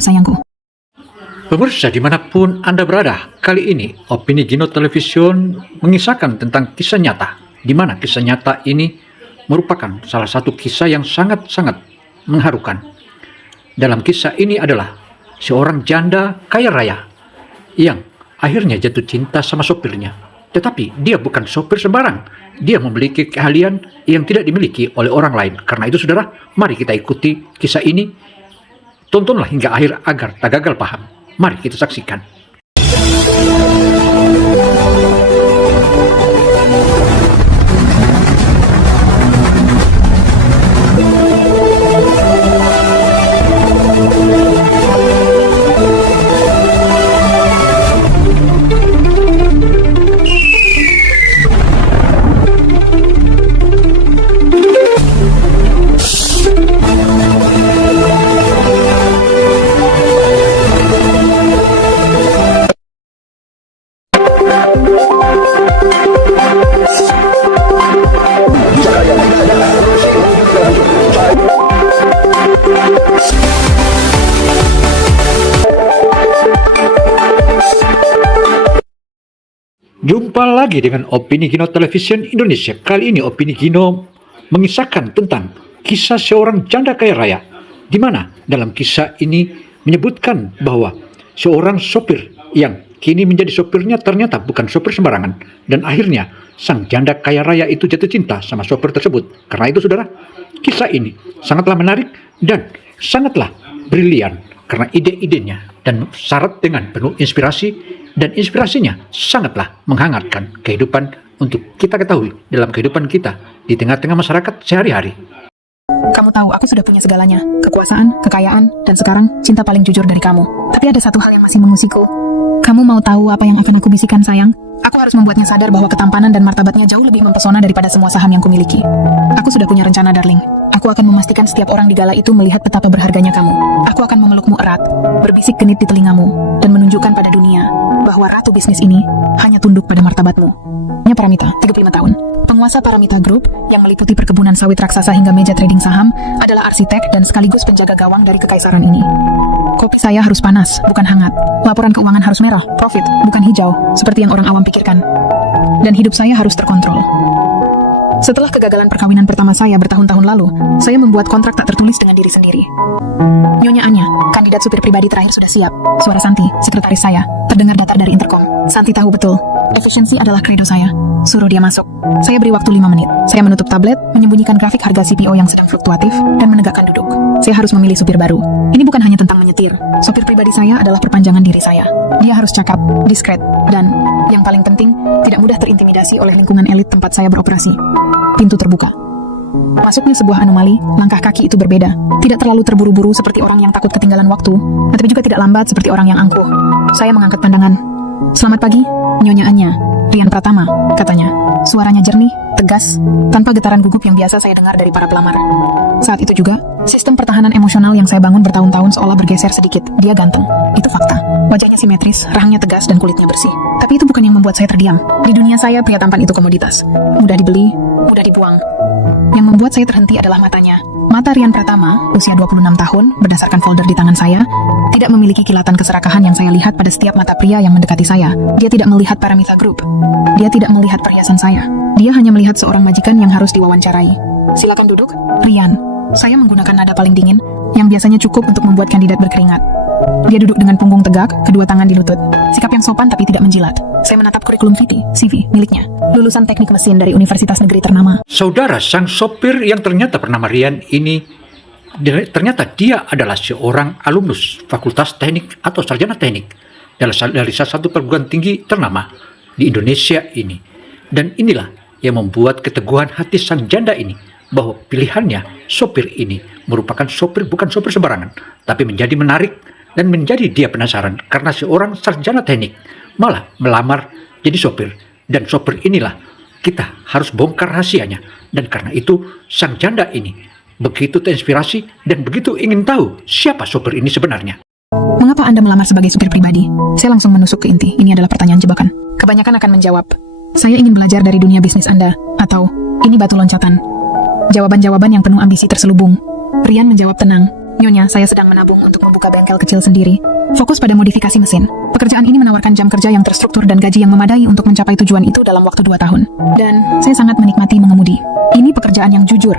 sayangku. Pemirsa dimanapun Anda berada, kali ini Opini Gino Television mengisahkan tentang kisah nyata, di mana kisah nyata ini merupakan salah satu kisah yang sangat-sangat mengharukan. Dalam kisah ini adalah seorang janda kaya raya yang akhirnya jatuh cinta sama sopirnya. Tetapi dia bukan sopir sembarang, dia memiliki keahlian yang tidak dimiliki oleh orang lain. Karena itu saudara, mari kita ikuti kisah ini, tontonlah hingga akhir agar tak gagal paham. Mari kita saksikan. Jumpa lagi dengan Opini Gino Television Indonesia. Kali ini Opini Gino mengisahkan tentang kisah seorang janda kaya raya, di mana dalam kisah ini menyebutkan bahwa seorang sopir yang kini menjadi sopirnya ternyata bukan sopir sembarangan, dan akhirnya sang janda kaya raya itu jatuh cinta sama sopir tersebut. Karena itu saudara, kisah ini sangatlah menarik dan sangatlah brilian karena ide-idenya dan syarat dengan penuh inspirasi, dan inspirasinya sangatlah menghangatkan kehidupan untuk kita ketahui dalam kehidupan kita di tengah-tengah masyarakat sehari-hari. Kamu tahu, aku sudah punya segalanya. Kekuasaan, kekayaan, dan sekarang cinta paling jujur dari kamu. Tapi ada satu hal yang masih mengusikku. Kamu mau tahu apa yang akan aku bisikan, sayang? Aku harus membuatnya sadar bahwa ketampanan dan martabatnya jauh lebih mempesona daripada semua saham yang kumiliki. Aku sudah punya rencana, darling. Aku akan memastikan setiap orang di gala itu melihat betapa berharganya kamu. Aku akan memelukmu erat, berbisik genit di telingamu, dan menunjukkan pada dunia bahwa ratu bisnis ini hanya tunduk pada martabatmu. Nya Paramita, 35 tahun. Penguasa Paramita Group yang meliputi perkebunan sawit raksasa hingga meja trading saham adalah arsitek dan sekaligus penjaga gawang dari kekaisaran ini. Kopi saya harus panas, bukan hangat. Laporan keuangan harus merah, profit, bukan hijau, seperti yang orang awam pikirkan. Dan hidup saya harus terkontrol. Setelah kegagalan perkawinan pertama saya bertahun-tahun lalu, saya membuat kontrak tak tertulis dengan diri sendiri. Nyonya Anya, kandidat supir pribadi terakhir sudah siap. Suara Santi, sekretaris saya, terdengar datar dari interkom. Santi tahu betul, efisiensi adalah kredo saya. Suruh dia masuk. Saya beri waktu 5 menit. Saya menutup tablet, menyembunyikan grafik harga CPO yang sedang fluktuatif, dan menegakkan duduk. Saya harus memilih supir baru. Ini bukan hanya tentang menyetir. Supir pribadi saya adalah perpanjangan diri saya. Dia harus cakap, diskret, dan, yang paling penting, tidak mudah terintimidasi oleh lingkungan elit tempat saya beroperasi. Pintu terbuka. Masuknya sebuah anomali, langkah kaki itu berbeda. Tidak terlalu terburu-buru seperti orang yang takut ketinggalan waktu, tetapi juga tidak lambat seperti orang yang angkuh. Saya mengangkat pandangan. Selamat pagi, Nyonya Anya. Rian Pratama, katanya. Suaranya jernih, tegas, tanpa getaran gugup yang biasa saya dengar dari para pelamar. Saat itu juga, sistem pertahanan emosional yang saya bangun bertahun-tahun seolah bergeser sedikit. Dia ganteng. Itu fakta. Wajahnya simetris, rahangnya tegas, dan kulitnya bersih. Tapi itu bukan yang membuat saya terdiam. Di dunia saya, pria tampan itu komoditas. Mudah dibeli, mudah dibuang. Yang membuat saya terhenti adalah matanya. Mata Rian Pratama, usia 26 tahun, berdasarkan folder di tangan saya, tidak memiliki kilatan keserakahan yang saya lihat pada setiap mata pria yang mendekati saya. Dia tidak melihat Paramita Group. Dia tidak melihat perhiasan saya. Dia hanya melihat seorang majikan yang harus diwawancarai. Silakan duduk, Rian. Saya menggunakan nada paling dingin, yang biasanya cukup untuk membuat kandidat berkeringat. Dia duduk dengan punggung tegak, kedua tangan di lutut. Sikap yang sopan tapi tidak menjilat. Saya menatap kurikulum vitae, CV, miliknya. Lulusan teknik mesin dari universitas negeri ternama. Saudara, sang sopir yang ternyata bernama Rian ini, ternyata dia adalah seorang alumnus fakultas teknik atau sarjana teknik dari salah satu perguruan tinggi ternama di Indonesia ini. Dan inilah yang membuat keteguhan hati sang janda ini, bahwa pilihannya sopir ini merupakan sopir bukan sopir sembarangan, tapi menjadi menarik dan menjadi dia penasaran karena seorang sarjana teknik malah melamar jadi sopir. Dan sopir inilah kita harus bongkar rahasianya. Dan karena itu sang janda ini begitu terinspirasi dan begitu ingin tahu siapa sopir ini sebenarnya. Mengapa Anda melamar sebagai supir pribadi? Saya langsung menusuk ke inti. Ini adalah pertanyaan jebakan. Kebanyakan akan menjawab, saya ingin belajar dari dunia bisnis Anda. Atau, ini batu loncatan. Jawaban-jawaban yang penuh ambisi terselubung. Rian menjawab tenang. Nyonya, saya sedang menabung untuk membuka bengkel kecil sendiri. Fokus pada modifikasi mesin. Pekerjaan ini menawarkan jam kerja yang terstruktur dan gaji yang memadai untuk mencapai tujuan itu dalam waktu 2 tahun. Dan saya sangat menikmati mengemudi. Ini pekerjaan yang jujur.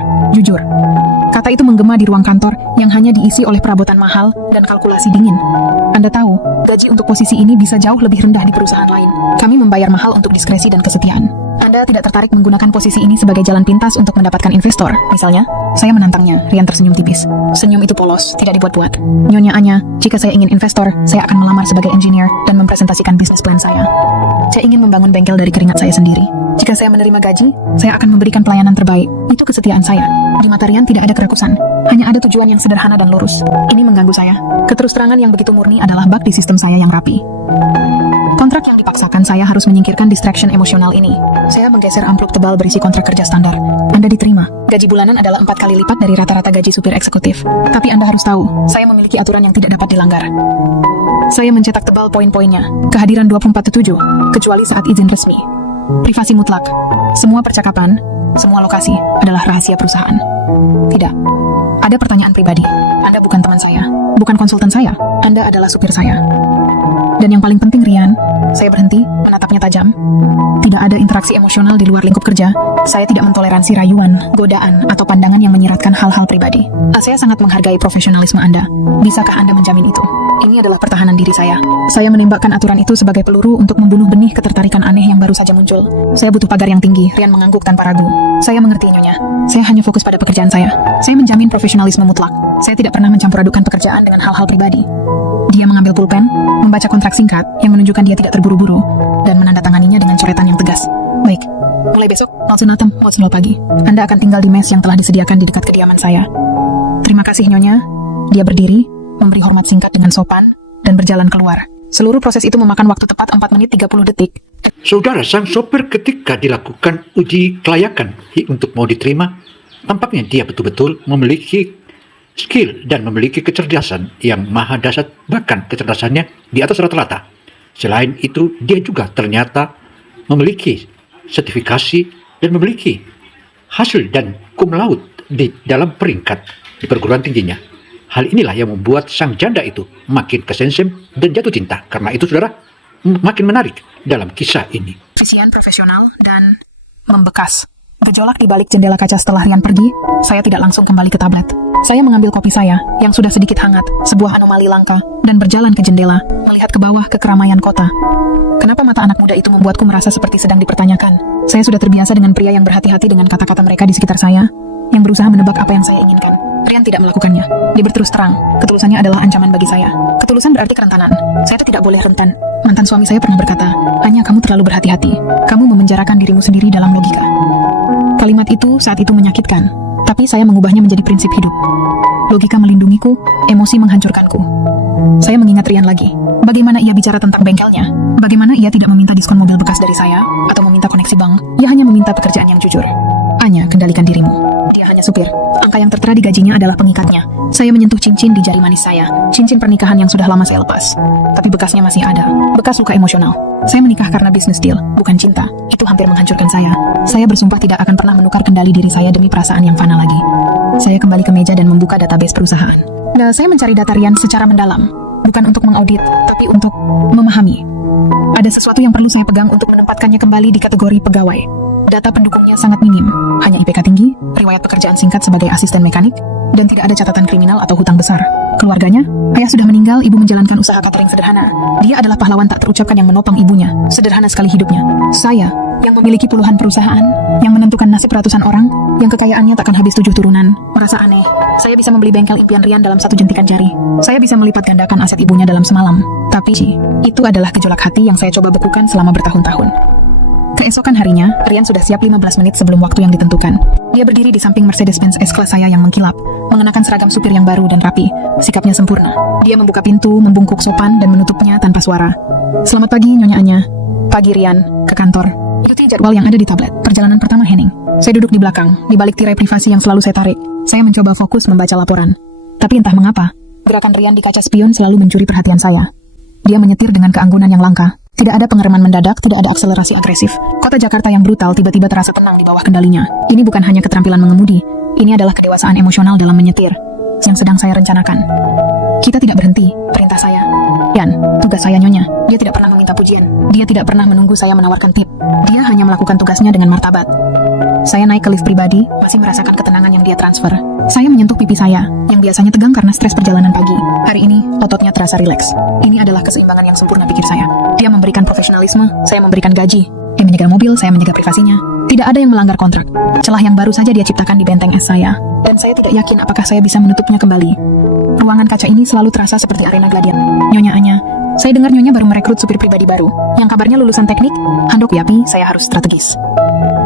Kata itu menggema di ruang kantor yang hanya diisi oleh perabotan mahal dan kalkulasi dingin. Anda tahu, gaji untuk posisi ini bisa jauh lebih rendah di perusahaan lain. Kami membayar mahal untuk diskresi dan kesetiaan. Anda tidak tertarik menggunakan posisi ini sebagai jalan pintas untuk mendapatkan investor, misalnya? Saya menantangnya. Rian tersenyum tipis. Senyum itu polos, tidak dibuat-buat. Nyonya Anya, jika saya ingin investor, saya akan melamar sebagai engineer dan mempresentasikan bisnis plan saya. Saya ingin membangun bengkel dari keringat saya sendiri. Jika saya menerima gaji, saya akan memberikan pelayanan terbaik. Itu kesetiaan saya. Di mata Rian tidak ada kerakusan. Hanya ada tujuan yang sederhana dan lurus. Ini mengganggu saya. Keterus-terangan yang begitu murni adalah bug di sistem saya yang rapi. Kontrak yang dipaksakan saya harus menyingkirkan distraction emosional ini. Saya menggeser amplop tebal berisi kontrak kerja standar. Anda diterima. Gaji bulanan adalah 4 kali lipat dari rata-rata gaji supir eksekutif. Tapi Anda harus tahu, saya memiliki aturan yang tidak dapat dilanggar. Saya mencetak tebal poin-poinnya. Kehadiran 24/7, kecuali saat izin resmi. Privasi mutlak. Semua percakapan, semua lokasi adalah rahasia perusahaan. Tidak. Ada pertanyaan pribadi. Anda bukan teman saya, bukan konsultan saya. Anda adalah supir saya. Dan yang paling penting, Rian, saya berhenti, menatapnya tajam. Tidak ada interaksi emosional di luar lingkup kerja. Saya tidak mentoleransi rayuan, godaan, atau pandangan yang menyiratkan hal-hal pribadi. Saya sangat menghargai profesionalisme Anda. Bisakah Anda menjamin itu? Ini adalah pertahanan diri saya. Saya menembakkan aturan itu sebagai peluru untuk membunuh benih ketertarikan aneh yang baru saja muncul. Saya butuh pagar yang tinggi. Rian mengangguk tanpa ragu. Saya mengerti, Nyonya. Saya hanya fokus pada pekerjaan saya. Saya menjamin profesionalisme mutlak. Saya tidak pernah mencampur adukan pekerjaan dengan hal-hal pribadi. Dia mengambil pulpen, membaca kontrak singkat yang menunjukkan dia tidak terburu-buru, dan menandatanganinya dengan coretan yang tegas. Baik, mulai besok, 09.00 pagi, Anda akan tinggal di mes yang telah disediakan di dekat kediaman saya. Terima kasih, Nyonya. Dia berdiri, memberi hormat singkat dengan sopan, dan berjalan keluar. Seluruh proses itu memakan waktu tepat 4 menit 30 detik. Saudara, sang sopir ketika dilakukan uji kelayakan untuk mau diterima, tampaknya dia betul-betul memiliki skill dan memiliki kecerdasan yang maha dahsyat, bahkan kecerdasannya di atas rata-rata. Selain itu, dia juga ternyata memiliki sertifikasi dan memiliki hasil dan cum laude di dalam peringkat di perguruan tingginya. Hal inilah yang membuat sang janda itu makin kesengsem dan jatuh cinta. Karena itu, saudara, makin menarik dalam kisah ini. Efisien, profesional, dan membekas. Gejolak di balik jendela kaca setelah Rian pergi, saya tidak langsung kembali ke tablet. Saya mengambil kopi saya, yang sudah sedikit hangat, sebuah anomali langka, dan berjalan ke jendela, melihat ke bawah ke keramaian kota. Kenapa mata anak muda itu membuatku merasa seperti sedang dipertanyakan? Saya sudah terbiasa dengan pria yang berhati-hati dengan kata-kata mereka di sekitar saya, yang berusaha menebak apa yang saya inginkan. Rian tidak melakukannya. Dia berterus terang, ketulusannya adalah ancaman bagi saya. Ketulusan berarti kerentanan. Saya tidak boleh rentan. Mantan suami saya pernah berkata, hanya kamu terlalu berhati-hati. Kamu memenjarakan dirimu sendiri dalam logika. Kalimat itu saat itu menyakitkan, tapi saya mengubahnya menjadi prinsip hidup. Logika melindungiku, emosi menghancurkanku. Saya mengingat Rian lagi. Bagaimana ia bicara tentang bengkelnya? Bagaimana ia tidak meminta diskon mobil bekas dari saya, atau meminta koneksi bank? Ia hanya meminta pekerjaan yang jujur. Anya, kendalikan dirimu. Dia hanya supir. Angka yang tertera di gajinya adalah pengikatnya. Saya menyentuh cincin di jari manis saya. Cincin pernikahan yang sudah lama saya lepas. Tapi bekasnya masih ada. Bekas luka emosional. Saya menikah karena bisnis deal, bukan cinta. Itu hampir menghancurkan saya. Saya bersumpah tidak akan pernah menukar kendali diri saya demi perasaan yang fana lagi. Saya kembali ke meja dan membuka database perusahaan. Nah, saya mencari data Rian secara mendalam. Bukan untuk mengaudit, tapi untuk memahami. Ada sesuatu yang perlu saya pegang untuk menempatkannya kembali di kategori pegawai. Data pendukungnya sangat minim, hanya IPK tinggi, riwayat pekerjaan singkat sebagai asisten mekanik, dan tidak ada catatan kriminal atau hutang besar. Keluarganya, ayah sudah meninggal, ibu menjalankan usaha catering sederhana. Dia adalah pahlawan tak terucapkan yang menopang ibunya. Sederhana sekali hidupnya. Saya, yang memiliki puluhan perusahaan, yang menentukan nasib ratusan orang, yang kekayaannya takkan habis 7 turunan, merasa aneh. Saya bisa membeli bengkel impian Rian dalam 1 jentikan jari. Saya bisa melipat gandakan aset ibunya dalam semalam. Tapi, itu adalah gejolak hati yang saya coba bekukan selama bertahun-tahun. Keesokan harinya, Rian sudah siap 15 menit sebelum waktu yang ditentukan. Dia berdiri di samping Mercedes-Benz S-Class saya yang mengkilap, mengenakan seragam supir yang baru dan rapi, sikapnya sempurna. Dia membuka pintu, membungkuk sopan, dan menutupnya tanpa suara. Selamat pagi, Nyonya Anya. Pagi, Rian. Ke kantor. Ikuti jadwal yang ada di tablet. Perjalanan pertama Henning. Saya duduk di belakang, di balik tirai privasi yang selalu saya tarik. Saya mencoba fokus membaca laporan. Tapi entah mengapa, gerakan Rian di kaca spion selalu mencuri perhatian saya. Dia menyetir dengan keanggunan yang langka. Tidak ada pengereman mendadak, tidak ada akselerasi agresif. Kota Jakarta yang brutal tiba-tiba terasa tenang di bawah kendalinya. Ini bukan hanya keterampilan mengemudi, ini adalah kedewasaan emosional dalam menyetir. yang sedang saya rencanakan. Kita tidak berhenti, perintah saya. Rian, tugas saya Nyonya. Dia tidak pernah meminta pujian. Dia tidak pernah menunggu saya menawarkan tip. Dia hanya melakukan tugasnya dengan martabat. Saya naik ke lift pribadi, masih merasakan ketenangan yang dia transfer. Saya menyentuh pipi saya, yang biasanya tegang karena stres perjalanan pagi. Hari ini, ototnya terasa rileks. Ini adalah keseimbangan yang sempurna pikir saya. Dia memberikan profesionalisme, saya memberikan gaji. Dia menjaga mobil, saya menjaga privasinya. Tidak ada yang melanggar kontrak. Celah yang baru saja dia ciptakan di benteng es saya. Dan saya tidak yakin apakah saya bisa menutupnya kembali. Ruangan kaca ini selalu terasa seperti arena gladiator. Nyonya Anya, saya dengar Nyonya baru merekrut supir pribadi baru, yang kabarnya lulusan teknik. Handoko Yapi, saya harus strategis.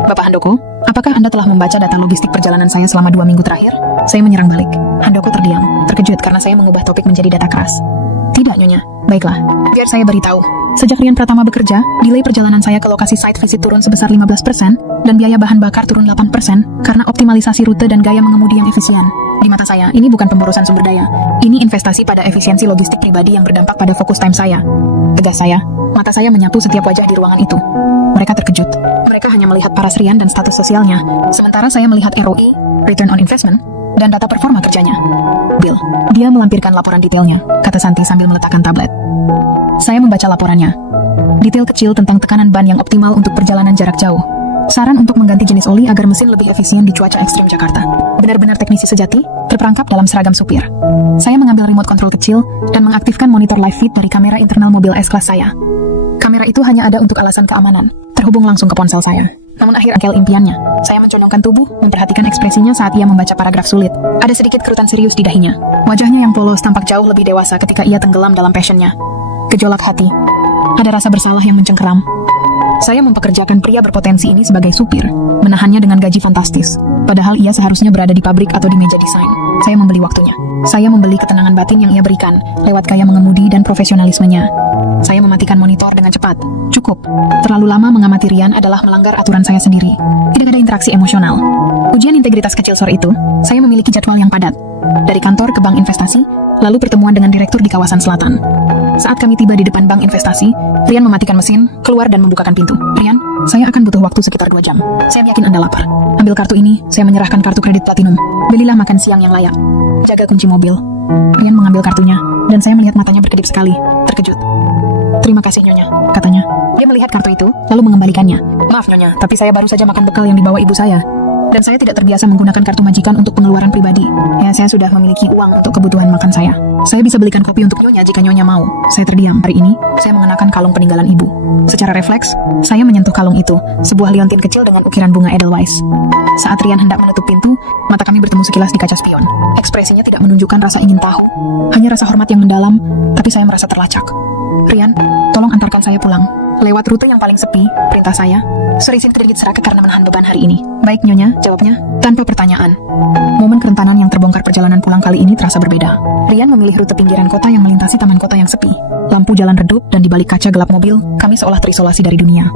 Bapak Handoko, apakah Anda telah membaca data logistik perjalanan saya selama 2 minggu terakhir? Saya menyerang balik. Handoko terdiam, terkejut karena saya mengubah topik menjadi data keras. Tidak, Nyonya. Baiklah, biar saya beritahu. Sejak Rian Pratama bekerja, delay perjalanan saya ke lokasi site visit turun sebesar 15%, dan biaya bahan bakar turun 8% karena optimalisasi rute dan gaya mengemudi yang efisien. Di mata saya, ini bukan pemborosan sumber daya. Ini investasi pada efisiensi logistik pribadi yang berdampak pada fokus time saya. Tegas saya, mata saya menyapu setiap wajah di ruangan itu. Mereka terkejut. Mereka hanya melihat paras Rian dan status sosialnya, sementara saya melihat ROI, Return on Investment, dan data performa kerjanya. Bill, dia melampirkan laporan detailnya, kata Santi sambil meletakkan tablet. Saya membaca laporannya. Detail kecil tentang tekanan ban yang optimal untuk perjalanan jarak jauh. Saran untuk mengganti jenis oli agar mesin lebih efisien di cuaca ekstrim Jakarta. Benar-benar teknisi sejati, terperangkap dalam seragam supir. Saya mengambil remote control kecil dan mengaktifkan monitor live feed dari kamera internal mobil S-Class saya. Kamera itu hanya ada untuk alasan keamanan, terhubung langsung ke ponsel saya. Namun akhir angkel impiannya, saya mencondongkan tubuh, memperhatikan ekspresinya saat ia membaca paragraf sulit. Ada sedikit kerutan serius di dahinya. Wajahnya yang polos tampak jauh lebih dewasa ketika ia tenggelam dalam passionnya. Gejolak hati. Ada rasa bersalah yang mencengkeram. Saya mempekerjakan pria berpotensi ini sebagai supir, menahannya dengan gaji fantastis. Padahal ia seharusnya berada di pabrik atau di meja desain. Saya membeli waktunya. Saya membeli ketenangan batin yang ia berikan, lewat gaya mengemudi dan profesionalismenya. Saya mematikan monitor dengan cepat. Cukup. Terlalu lama mengamati Rian adalah melanggar aturan saya sendiri. Tidak ada interaksi emosional. Ujian integritas kecil sore itu, saya memiliki jadwal yang padat. Dari kantor ke bank investasi, lalu pertemuan dengan direktur di kawasan selatan. Saat kami tiba di depan bank investasi, Rian mematikan mesin, keluar dan membukakan pintu. Rian, saya akan butuh waktu sekitar 2 jam. Saya yakin Anda lapar. Ambil kartu ini, saya menyerahkan kartu kredit platinum. Belilah makan siang yang layak. Jaga kunci mobil. Rian mengambil kartunya, dan saya melihat matanya berkedip sekali, terkejut. Terima kasih Nyonya, katanya. Dia melihat kartu itu, lalu mengembalikannya. Maaf Nyonya, tapi saya baru saja makan bekal yang dibawa ibu saya. Dan saya tidak terbiasa menggunakan kartu majikan untuk pengeluaran pribadi. Ya, saya sudah memiliki uang untuk kebutuhan makan saya. Saya bisa belikan kopi untuk Nyonya jika Nyonya mau. Saya terdiam. Hari ini, saya mengenakan kalung peninggalan ibu. Secara refleks, saya menyentuh kalung itu, sebuah liontin kecil dengan ukiran bunga Edelweiss. Saat Rian hendak menutup pintu, mata kami bertemu sekilas di kaca spion. Ekspresinya tidak menunjukkan rasa ingin tahu, hanya rasa hormat yang mendalam, tapi saya merasa terlacak. Rian, tolong antarkan saya pulang. Lewat rute yang paling sepi, perintah saya. Serisin kredit serakah karena menahan beban hari ini. Baik Nyonya, jawabnya, tanpa pertanyaan. Momen kerentanan yang terbongkar perjalanan pulang kali ini terasa berbeda. Rian memilih rute pinggiran kota yang melintasi taman kota yang sepi. Lampu jalan redup dan di balik kaca gelap mobil, kami seolah terisolasi dari dunia.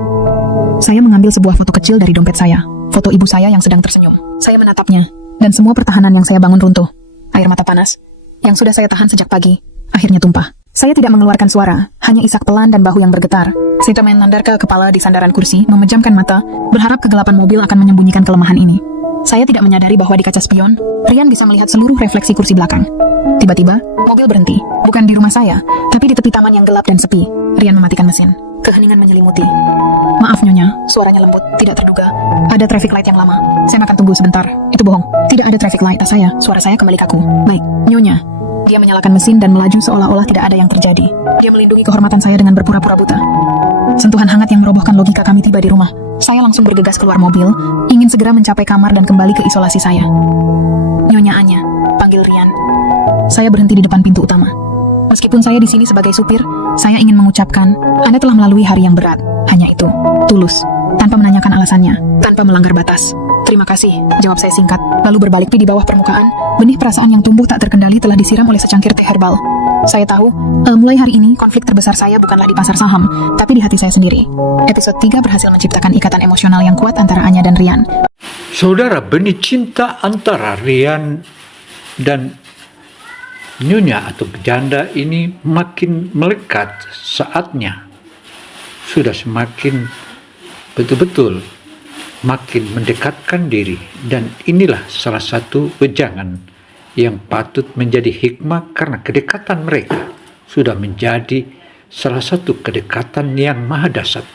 Saya mengambil sebuah foto kecil dari dompet saya. Foto ibu saya yang sedang tersenyum. Saya menatapnya, dan semua pertahanan yang saya bangun runtuh. Air mata panas, yang sudah saya tahan sejak pagi, akhirnya tumpah. Saya tidak mengeluarkan suara, hanya isak pelan dan bahu yang bergetar. Saya menyandarkan kepala di sandaran kursi, memejamkan mata, berharap kegelapan mobil akan menyembunyikan kelemahan ini. Saya tidak menyadari bahwa di kaca spion, Rian bisa melihat seluruh refleksi kursi belakang. Tiba-tiba, mobil berhenti. Bukan di rumah saya, tapi di tepi taman yang gelap dan sepi. Rian mematikan mesin. Keheningan menyelimuti. Maaf Nyonya, suaranya lembut, tidak terduga. Ada traffic light yang lama. Saya akan tunggu sebentar. Itu bohong. Tidak ada traffic light, tas saya. Suara saya kembali kaku. Baik, Nyonya. Dia menyalakan mesin dan melaju seolah-olah tidak ada yang terjadi. Dia melindungi kehormatan saya dengan berpura-pura buta. Sentuhan hangat yang merobohkan logika kami tiba di rumah. Saya langsung bergegas keluar mobil, ingin segera mencapai kamar dan kembali ke isolasi saya. Nyonya Anya, panggil Rian. Saya berhenti di depan pintu utama. Meskipun saya di sini sebagai supir, saya ingin mengucapkan, Anda telah melalui hari yang berat. Hanya itu, tulus, tanpa menanyakan alasannya, tanpa melanggar batas. Terima kasih, jawab saya singkat, lalu berbalik di bawah permukaan, benih perasaan yang tumbuh tak terkendali telah disiram oleh secangkir teh herbal. Saya tahu, mulai hari ini konflik terbesar saya bukanlah di pasar saham, tapi di hati saya sendiri. Episode 3 berhasil menciptakan ikatan emosional yang kuat antara Anya dan Rian. Saudara, benih cinta antara Rian dan Nyonya atau janda ini makin melekat saatnya. Sudah semakin betul-betul makin mendekatkan diri, dan inilah salah satu wejangan yang patut menjadi hikmah karena kedekatan mereka sudah menjadi salah satu kedekatan yang maha dahsyat.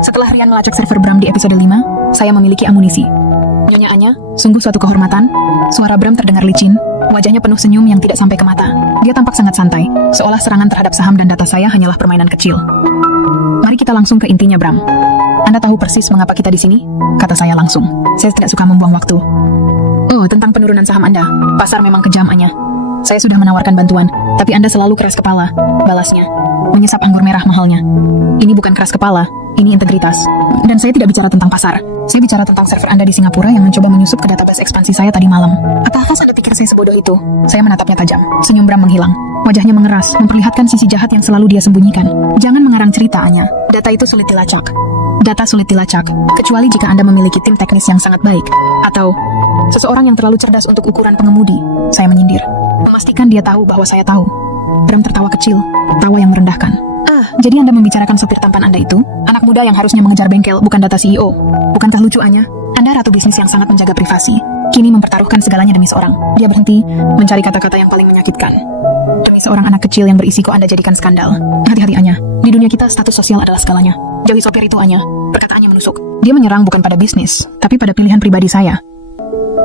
Setelah Rian melacak server Bram di episode 5, saya memiliki amunisi. Nyonya Anya, sungguh suatu kehormatan. Suara Bram terdengar licin, wajahnya penuh senyum yang tidak sampai ke mata. Dia tampak sangat santai, seolah serangan terhadap saham dan data saya hanyalah permainan kecil. Mari kita langsung ke intinya, Bram. Anda tahu persis mengapa kita di sini? Kata saya langsung. Saya tidak suka membuang waktu. Oh, tentang penurunan saham Anda. Pasar memang kejam, Anya. Saya sudah menawarkan bantuan, tapi Anda selalu keras kepala. Balasnya, menyesap anggur merah mahalnya. Ini bukan keras kepala, ini integritas. Dan saya tidak bicara tentang pasar. Saya bicara tentang server Anda di Singapura yang mencoba menyusup ke database ekspansi saya tadi malam. Apakah Anda pikir saya sebodoh itu? Saya menatapnya tajam. Senyum Bram menghilang. Wajahnya mengeras, memperlihatkan sisi jahat yang selalu dia sembunyikan. Jangan mengarang cerita, Anya. Data itu sulit dilacak. Data sulit dilacak, kecuali jika Anda memiliki tim teknis yang sangat baik. Atau seseorang yang terlalu cerdas untuk ukuran pengemudi. Saya menyindir, memastikan dia tahu bahwa saya tahu. Bram tertawa kecil, tawa yang merendahkan. Jadi Anda membicarakan sopir tampan Anda itu? Anak muda yang harusnya mengejar bengkel, bukan data CEO. Bukankah lucu, Anya? Anda ratu bisnis yang sangat menjaga privasi. Kini mempertaruhkan segalanya demi seorang. Dia berhenti, mencari kata-kata yang paling menyakitkan. Demi seorang anak kecil yang berisi kok Anda jadikan skandal. Hati-hati, Anya. Di dunia kita, status sosial adalah segalanya. Jauhi sopir itu, Anya. Perkataannya menusuk. Dia menyerang bukan pada bisnis, tapi pada pilihan pribadi saya.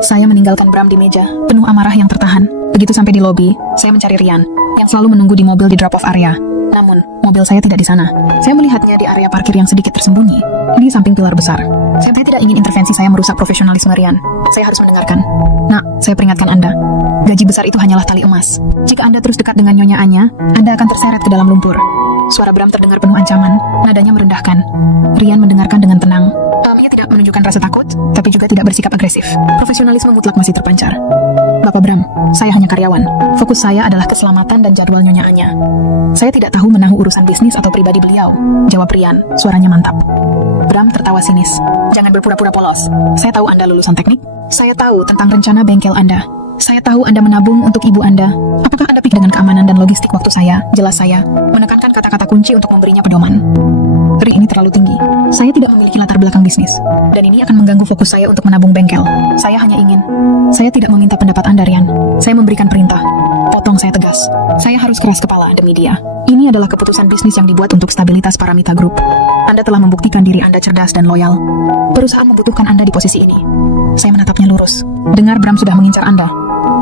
Saya meninggalkan Bram di meja, penuh amarah yang tertahan. Begitu sampai di lobi, saya mencari Rian, yang selalu menunggu di mobil di drop-off area. Namun, mobil saya tidak di sana. Saya melihatnya di area parkir yang sedikit tersembunyi, di samping pilar besar. Saya tidak ingin intervensi saya merusak profesionalisme Rian. Saya harus mendengarkan. Nak, saya peringatkan Anda. Gaji besar itu hanyalah tali emas. Jika Anda terus dekat dengan Nyonya Anya, Anda akan terseret ke dalam lumpur. Suara Bram terdengar penuh ancaman, nadanya merendahkan. Rian mendengarkan dengan tenang. Ia tidak menunjukkan rasa takut, tapi juga tidak bersikap agresif. Profesionalisme mutlak masih terpancar. Bapak Bram, saya hanya karyawan. Fokus saya adalah keselamatan dan jadwal Nyonya Anya. Saya tidak tahu menahu urusan bisnis atau pribadi beliau. Jawab Rian, suaranya mantap. Bram tertawa sinis. Jangan berpura-pura polos. Saya tahu Anda lulusan teknik. Saya tahu tentang rencana bengkel Anda. Saya tahu Anda menabung untuk ibu Anda. Apakah Anda pikir dengan keamanan dan logistik waktu saya? Jelas saya menekankan kata-kata kunci untuk memberinya pedoman. Ini terlalu tinggi. Saya tidak memiliki latar belakang bisnis, dan ini akan mengganggu fokus saya untuk menabung bengkel. Saya hanya ingin. Saya tidak meminta pendapat Anda, Rian. Saya memberikan perintah. Potong, saya tegas. Saya harus keras kepala demi dia. Ini adalah keputusan bisnis yang dibuat untuk stabilitas Paramita Group. Anda telah membuktikan diri Anda cerdas dan loyal. Perusahaan membutuhkan Anda di posisi ini. Saya menatapnya lurus. Dengar Bram sudah mengincar Anda.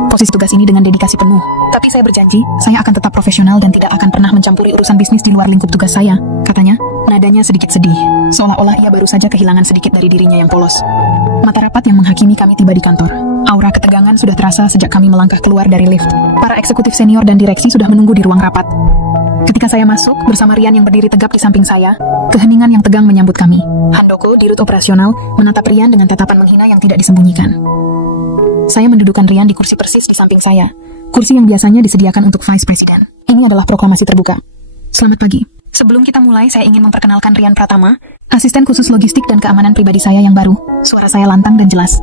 Posisi tugas ini dengan dedikasi penuh. Tapi saya berjanji, saya akan tetap profesional dan tidak akan pernah mencampuri urusan bisnis di luar lingkup tugas saya, katanya. Nadanya sedikit sedih, seolah-olah ia baru saja kehilangan sedikit dari dirinya yang polos. Mata rapat yang menghakimi kami tiba di kantor. Aura ketegangan sudah terasa sejak kami melangkah keluar dari lift. Para eksekutif senior dan direksi sudah menunggu di ruang rapat. Ketika saya masuk, bersama Rian yang berdiri tegap di samping saya, keheningan yang tegang menyambut kami. Handoko, dirut operasional, menatap Rian dengan tatapan menghina yang tidak disembunyikan. Saya mendudukan Rian di kursi persis di samping saya. Kursi yang biasanya disediakan untuk Vice President. Ini adalah proklamasi terbuka. Selamat pagi. Sebelum kita mulai, saya ingin memperkenalkan Rian Pratama, asisten khusus logistik dan keamanan pribadi saya yang baru. Suara saya lantang dan jelas.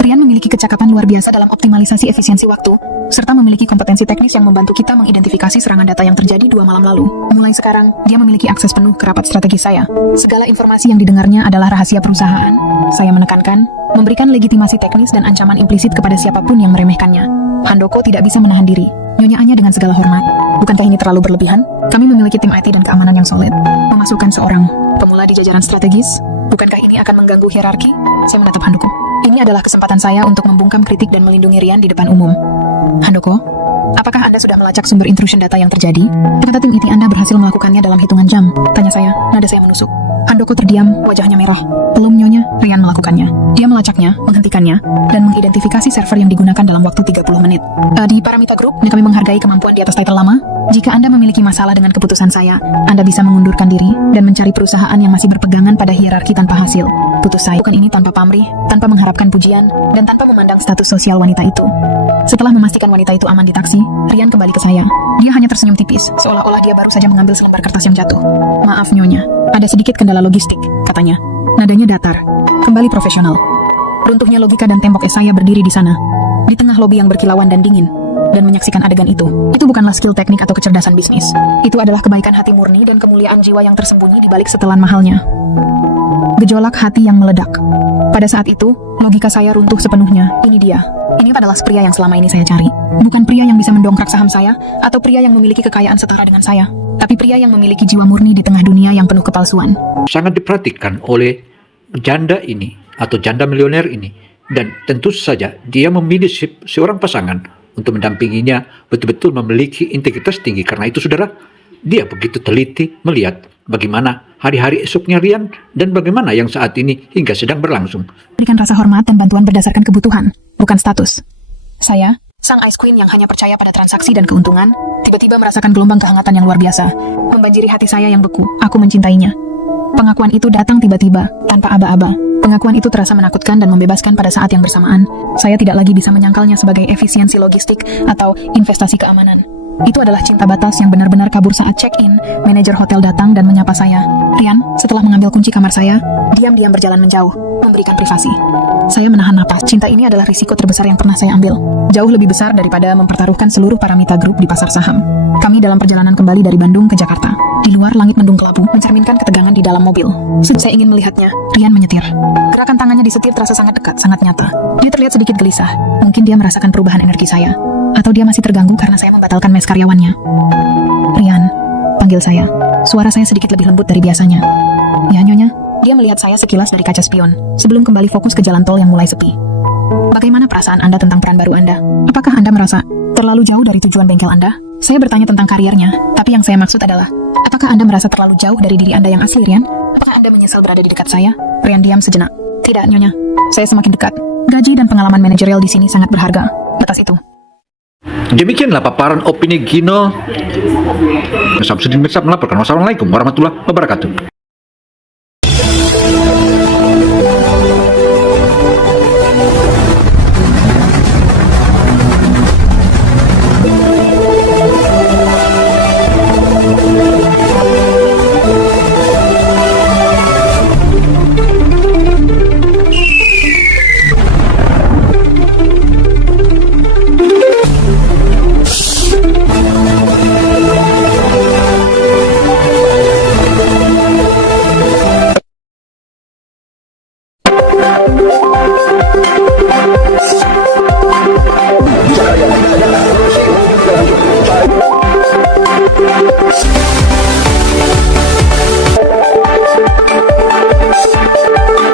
Rian memiliki kecakapan luar biasa dalam optimalisasi efisiensi waktu, serta memiliki kompetensi teknis yang membantu kita mengidentifikasi serangan data yang terjadi 2 malam lalu. Mulai sekarang, dia memiliki akses penuh ke rapat strategi saya. Segala informasi yang didengarnya adalah rahasia perusahaan. Saya menekankan, memberikan legitimasi teknis dan ancaman implisit kepada siapapun yang meremehkannya. Handoko tidak bisa menahan diri. Nyonya Anya dengan segala hormat. Bukankah ini terlalu berlebihan? Kami memiliki tim IT dan keamanan yang solid. Memasukkan seorang pemula di jajaran strategis, bukankah ini akan mengganggu hierarki? Saya menatap Handoko. Ini adalah kesempatan saya untuk membungkam kritik dan melindungi Rian di depan umum. Handoko, apakah Anda sudah melacak sumber intrusion data yang terjadi? Kata tim IT Anda berhasil melakukannya dalam hitungan jam. Tanya saya, nada saya menusuk. Handoko terdiam, wajahnya merah. Belum, Nyonya, Rian melakukannya. Dia melacaknya, menghentikannya, dan mengidentifikasi server yang digunakan dalam waktu 30 menit. Di Paramita Group, kami menghargai kemampuan di atas title lama. Jika Anda memiliki masalah dengan keputusan saya, Anda bisa mengundurkan diri dan mencari perusahaan yang masih berpegangan pada hierarki tanpa hasil. Putus saya. Bukan ini tanpa pamrih, tanpa mengharapkan pujian, dan tanpa memandang status sosial wanita itu. Setelah memastikan wanita itu aman di taksi, Rian kembali ke saya. Dia hanya tersenyum tipis, seolah-olah dia baru saja mengambil selembar kertas yang jatuh. Maaf, Nyonya, ada sedikit kendala logistik, katanya. Nadanya datar, kembali profesional. Runtuhnya logika dan tembok es saya berdiri di sana, di tengah lobi yang berkilauan dan dingin, dan menyaksikan adegan itu. Itu bukanlah skill teknik atau kecerdasan bisnis. Itu adalah kebaikan hati murni dan kemuliaan jiwa yang tersembunyi di balik setelan mahalnya. Gejolak hati yang meledak. Pada saat itu, logika saya runtuh sepenuhnya. Ini dia. Ini adalah pria yang selama ini saya cari. Bukan pria yang bisa mendongkrak saham saya, atau pria yang memiliki kekayaan setara dengan saya. Tapi pria yang memiliki jiwa murni di tengah dunia yang penuh kepalsuan. Sangat diperhatikan oleh janda ini atau janda milioner ini, dan tentu saja dia memilih seorang pasangan untuk mendampinginya betul-betul memiliki integritas tinggi. Karena itu saudara, dia begitu teliti melihat bagaimana hari-hari esoknya Rian dan bagaimana yang saat ini hingga sedang berlangsung. Berikan rasa hormat dan bantuan berdasarkan kebutuhan, bukan status. Saya, sang Ice Queen yang hanya percaya pada transaksi dan keuntungan, tiba-tiba merasakan gelombang kehangatan yang luar biasa, membanjiri hati saya yang beku. Aku mencintainya. Pengakuan itu datang tiba-tiba, tanpa aba-aba. Pengakuan itu terasa menakutkan dan membebaskan pada saat yang bersamaan. Saya tidak lagi bisa menyangkalnya sebagai efisiensi logistik atau investasi keamanan. Itu adalah cinta batas yang benar-benar kabur saat check-in. Manajer hotel datang dan menyapa saya. Rian, setelah mengambil kunci kamar saya, diam-diam berjalan menjauh, memberikan privasi. Saya menahan napas. Cinta ini adalah risiko terbesar yang pernah saya ambil. Jauh lebih besar daripada mempertaruhkan seluruh paramita grup di pasar saham. Kami dalam perjalanan kembali dari Bandung ke Jakarta. Di luar, langit mendung kelabu, mencerminkan ketegangan di dalam mobil. Saya ingin melihatnya. Rian menyetir. Gerakan tangannya di setir terasa sangat dekat, sangat nyata. Dia terlihat sedikit gelisah. Mungkin dia merasakan perubahan energi saya. Atau dia masih terganggu karena saya membatalkan mes karyawannya. Rian, panggil saya. Suara saya sedikit lebih lembut dari biasanya. Ya, Nyonya. Dia melihat saya sekilas dari kaca spion, sebelum kembali fokus ke jalan tol yang mulai sepi. Bagaimana perasaan Anda tentang peran baru Anda? Apakah Anda merasa terlalu jauh dari tujuan bengkel Anda? Saya bertanya tentang karirnya, tapi yang saya maksud adalah, apakah Anda merasa terlalu jauh dari diri Anda yang asli, Rian? Apakah Anda menyesal berada di dekat saya? Rian diam sejenak. Tidak, Nyonya. Saya semakin dekat. Gaji dan pengalaman manajerial di sini sangat berharga. Atas itu. Demikianlah paparan opini Gino. Samsudin Mirsad melaporkan. Wassalamualaikum warahmatullahi wabarakatuh.